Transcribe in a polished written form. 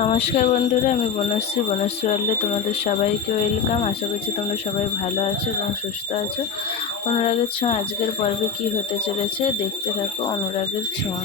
নমস্কার বন্ধুরা, আমি বনশ্রী ওয়ার্ল্ডে তোমাদের সবাইকে ওয়েলকাম। আশা করছি তোমরা সবাই ভালো আছো এবং সুস্থ আছো। অনুরাগের ছোঁয়া আজকের পর্বে কি হতে চলেছে দেখতে থাকো। অনুরাগের ছোঁয়া।